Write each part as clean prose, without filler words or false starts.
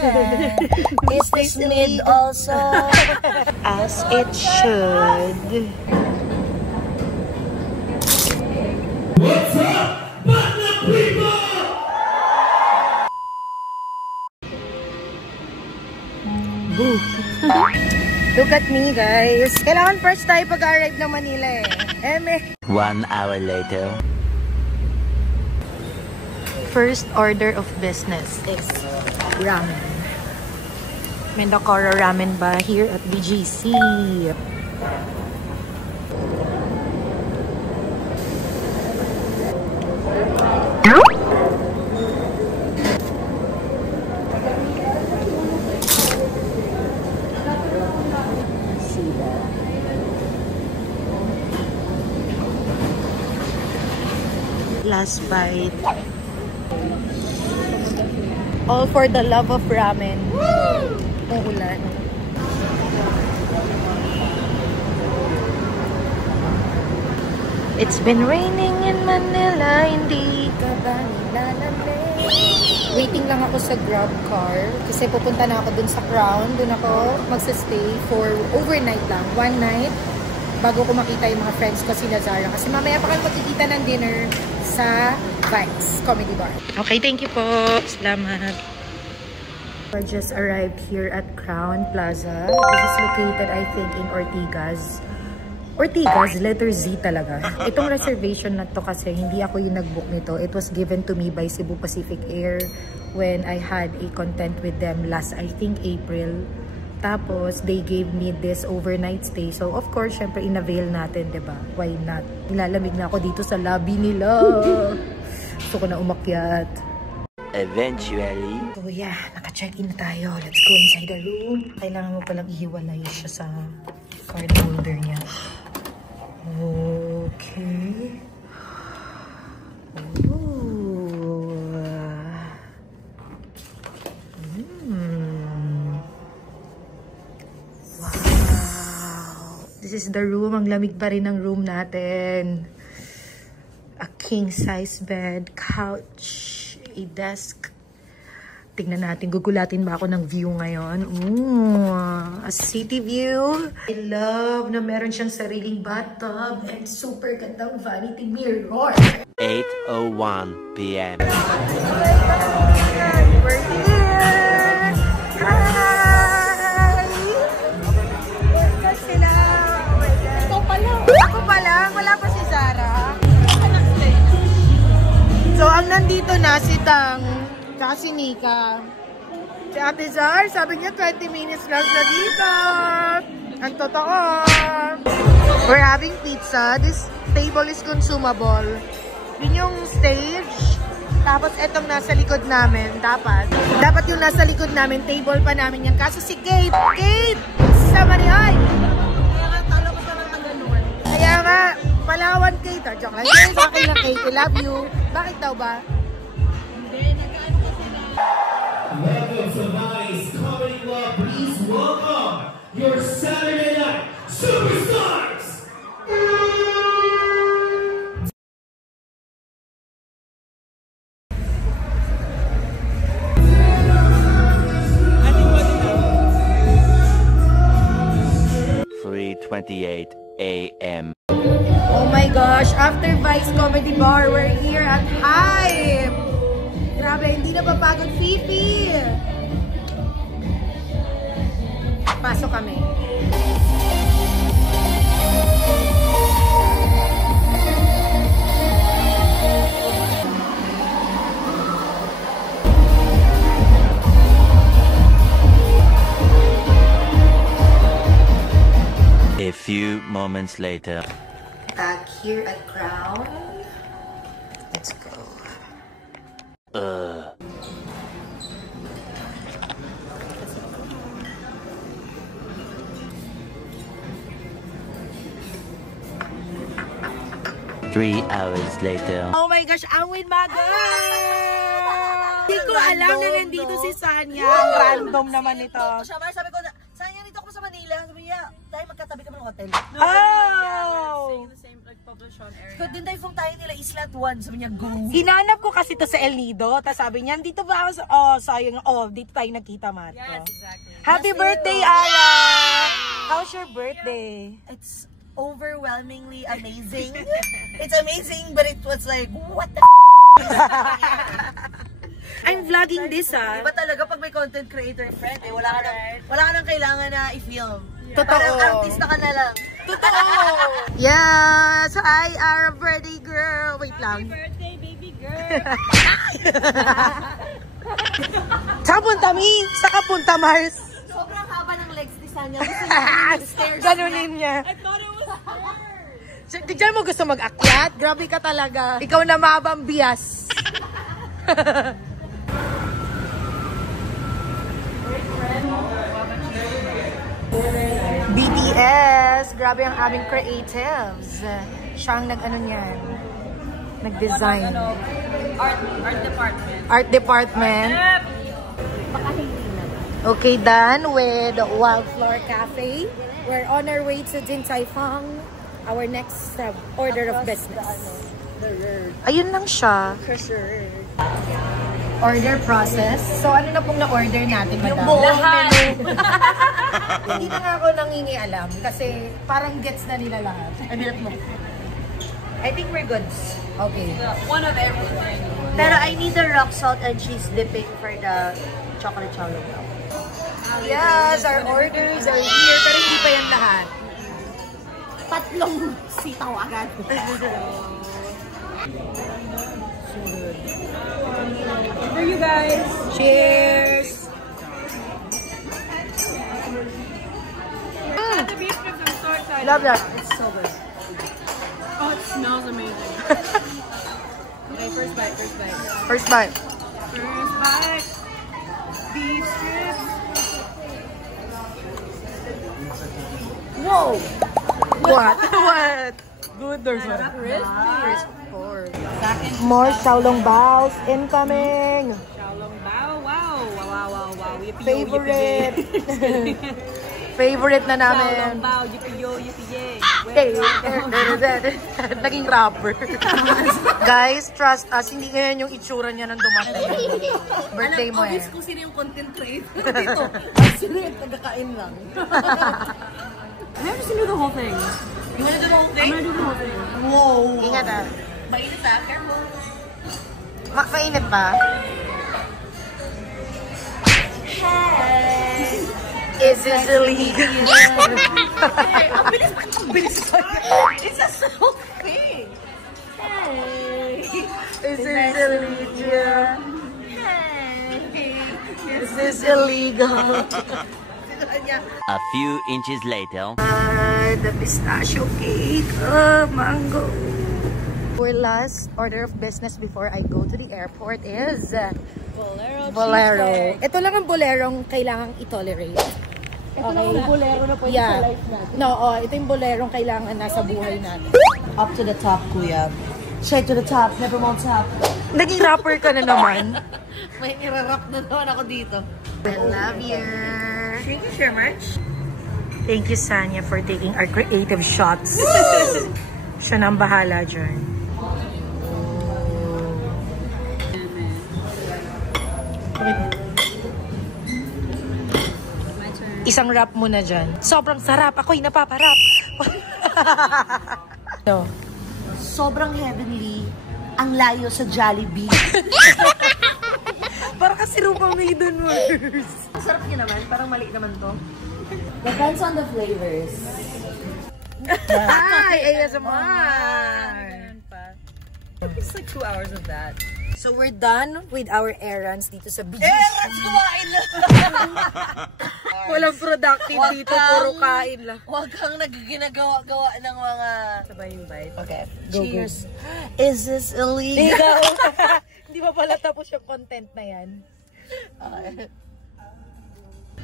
Is this mid also? As it should. What's up, Batna people? Boo! Look at me, guys. Kailangan first tayo pag-arrive ng Manila eh. 1 hour later. First order of business is ramen. Mendocoro Ramen ba here at BGC? Last bite. All for the love of ramen. Uulan. It's been raining in Manila, hindi ka ba nilalamig? Waiting lang ako sa Grab car kasi pupunta na ako dun sa Crown. Dun ako magsastay for overnight lang. One night bago ko makita yung mga friends ko sila Zara. Kasi mamaya pa kami magkikita ng dinner sa Vibes Comedy Bar. Okay, thank you po. Salamat. I just arrived here at Crown Plaza. This is located, I think, in Ortigas. Ortigas, letter Z talaga. Itong reservation na to kasi hindi ako yung nag-book nito. It was given to me by Cebu Pacific Air when I had a content with them last, I think, April. Tapos, they gave me this overnight stay. So, of course, syempre, in-avail natin, diba? Why not? Nilalamig na ako dito sa lobby nila. Gusto ko na umakyat. Eventually. So, yeah. Naka-check-in na tayo. Let's go inside the room. Kailangan mo palang ihiwalay siya sa card holder niya. Okay. This is the room. Ang lamig pa rin ng room natin. A king-size bed, couch, a desk. Tingnan natin. Gugulatin ba ako ng view ngayon? Ooh, a city view. I love na meron siyang sariling bathtub and super gandang vanity mirror. 8:01 PM. We're here! Hi! Sila! Ako pa lang. Wala pa si Zara. So, ang nandito na si Tang, tsaka si Nika. Si Ate Zar, sabi niya 20 minutes lang na dito. Ang totoo. We're having pizza. This table is consumable. Yun yung stage. Tapos, etong nasa likod namin. Dapat yung nasa likod namin, table pa namin yan. Kaso si Kate, sama ni Ay. Kaya nga, Palawan Kate. Joke lang. Kaya sa akin lang Kate, I love you. Bakit daw ba? Hindi, nag-ano ko sila. Welcome to Vibes Comedy Club. Please welcome your Saturday night superstars! .28 AM. Oh my gosh, after Vice Comedy Bar, we're here at Hype! Grabe, hindi na papagod, Fifi! Pasok kami. A few moments later. Back here at Crown. Let's go. 3 hours later. Oh my gosh, Awin Maga! Hindi ko alam na nandito si Sanya. Random naman ito. Sabi ko, Sanya, dito ako sa Manila. Sabi niya, tayo magkatabi kami ng hotel. Oh! Poblacion area. So, din tayo kung tayo nila Isla at 1. Sabi niya, go. Hinanap ko kasi to sa El Nido. Tapos sabi niya, dito ba ako sa... sayang. Dito tayo nagkita, Matt. Yes, exactly. Happy birthday, Ara! How's your birthday? It's overwhelmingly amazing. It's amazing, but it was like, what the I'm vlogging this, Diba talaga pag may content creator friend, wala ka nang kailangan na i-film. Totoo. Parang artista ka na lang. Totoo! Yes! Hi, Ara, birthday girl! Wait lang. Happy birthday, baby girl! Saan punta, Mi? Saan ka punta, Mars? Sobrang haba ng legs ni Sanya. Ganunin niya. I thought it was her. Tignan mo gusto mag-akyat? Grabe ka talaga. Ikaw na mahabang bias. BTS! Grabe ang aming creatives. Siya ang nag-ano niyan. Nag-design. Art department. Art department. Okay, done with Wildflower Cafe. We're on our way to Din Tai Fung. Our next order of business. Ayun lang siya. Order process. So, ano na pong na-order natin, madam? Lahat. Hindi na nga ako nangingialam kasi parang gets na nila lahat. Aminat mo. I think we're good. Okay. One of everything. Pero I need the rock salt and cheese dipping for the chocolate chowder. Yes, our orders are here. Pero hindi pa yan lahat. Tatlong sitaw agad. For you guys. Cheers! The beef strips, I'm so excited. Love that. It's so good. Oh, it smells amazing. Okay, first bite, first bite. First bite. First bite. Beef strips. Whoa! What? What? Good or what? Crispy. More xiaolong baos incoming. Xiaolong bao. Wow. Wow. Yippee-yo, Favorite. yippee-yay. Favorite na Xiaolong namin. bao. Yippee-yo, yippee-yay. Naging rapper. Guys, trust us, hindi ganyan yung itsura niya nang dumating. Birthday mo eh. Obvious kung sino yung content creator dito. Sino yung tagakain lang. I have to do the whole thing. You wanna do the whole thing? I'm gonna do the whole thing. Whoa. Ingat ah. Mainit ah. Careful. Mainit ba? Hey. Is this illegal? Ang bilis. It's a whole thing. Hey. Is this illegal? Hey. Is this illegal? A few inches later. The pistachio cake. Mango. Our last order of business before I go to the airport is Bolero. Ito lang ang bolerong kailangang i-tolerate. Ito lang ang bolero na pwede sa life natin. No, ito yung bolerong kailangan nasa buhay natin. Up to the top, kuya. Straight to the top, never won't stop. Naging rapper ka na naman. May irarap na naman ako dito. I love you. Thank you so much. Thank you, Sanya, for taking our creative shots. Siya na ang bahala dyan. Isang rap mo na dyan. Sobrang sarap. Ako'y napaparap. No. Sobrang heavenly ang layo sa Jollibee. Para kasi Rupa Maiden words. Ang sarap niya naman. Parang mali naman to. Depends on the flavors. Ay, ASMR. It's like 2 hours of that. So we're done with our errands dito sa beach. Let's kumain lang! Walang productive dito, puro kain lang. Huwag kang nagginagawa-gawa ng mga... Sabay yung bite. Okay. Go, Cheers. Is this illegal? Hindi pa pala tapos yung content na yan.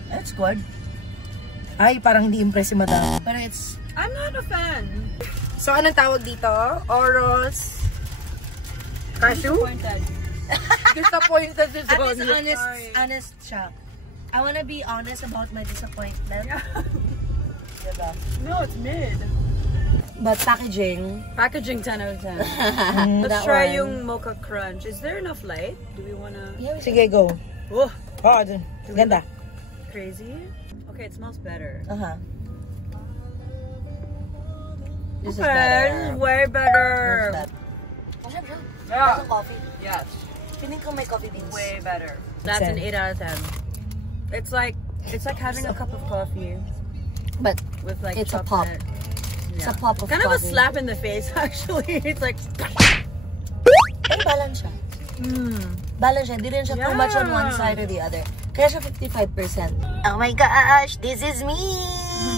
That's good. Ay, parang hindi impress si madam. But it's... I'm not a fan. So, anong tawag dito? Oros? Cashew? Disappointed si At least Sonia. honest siya. I wanna be honest about my disappointment. Diba? No, it's mid. But packaging. Packaging 10 out of 10. Let's That try one. yung mocha crunch. Is there enough light? Do we wanna... Sige, go. Whoa, Oo, dun. Ganda. crazy. Okay, it smells better. This is Okay, better. this is way better. Yeah. Coffee. Yes, Feeling ko may coffee beans. way better. That's an 8 out of 10. It's like having a cup of coffee But with like it's a pop. chocolate. It's a pop of Kind of a coffee. slap in the face, actually. It's like, Eh, balance siya. Balance siya. Di rin siya too much on one side or the other. Kaya siya 55%. Oh my gosh, this is me!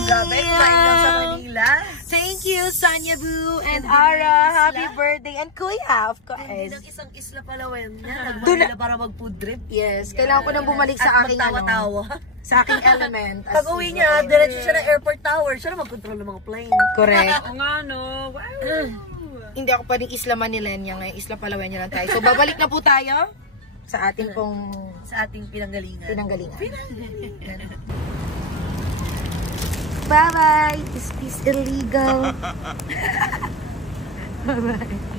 grabe, kumain lang sa Manila. Thank you, Sonia Boo and Ara. Happy birthday. And Kuya, of course. Ng isang isla Palawan niya. Nagmanila para mag-food trip. Yes, kailangan ko nang bumalik sa aking Magtawa-tawa. sa aking element. as Pag uwi usual. niya, diretso siya ng airport tower. Siya na mag-control ng mga plane. Correct. Oo nga, no? Wow. Hindi ako pwedeng Isla Manileña ngayon. Isla Palaweña lang tayo. So, babalik na po tayo sa ating pong Sa ating pinanggalingan. pinanggalingan. Bye-bye! Is this illegal? Bye-bye.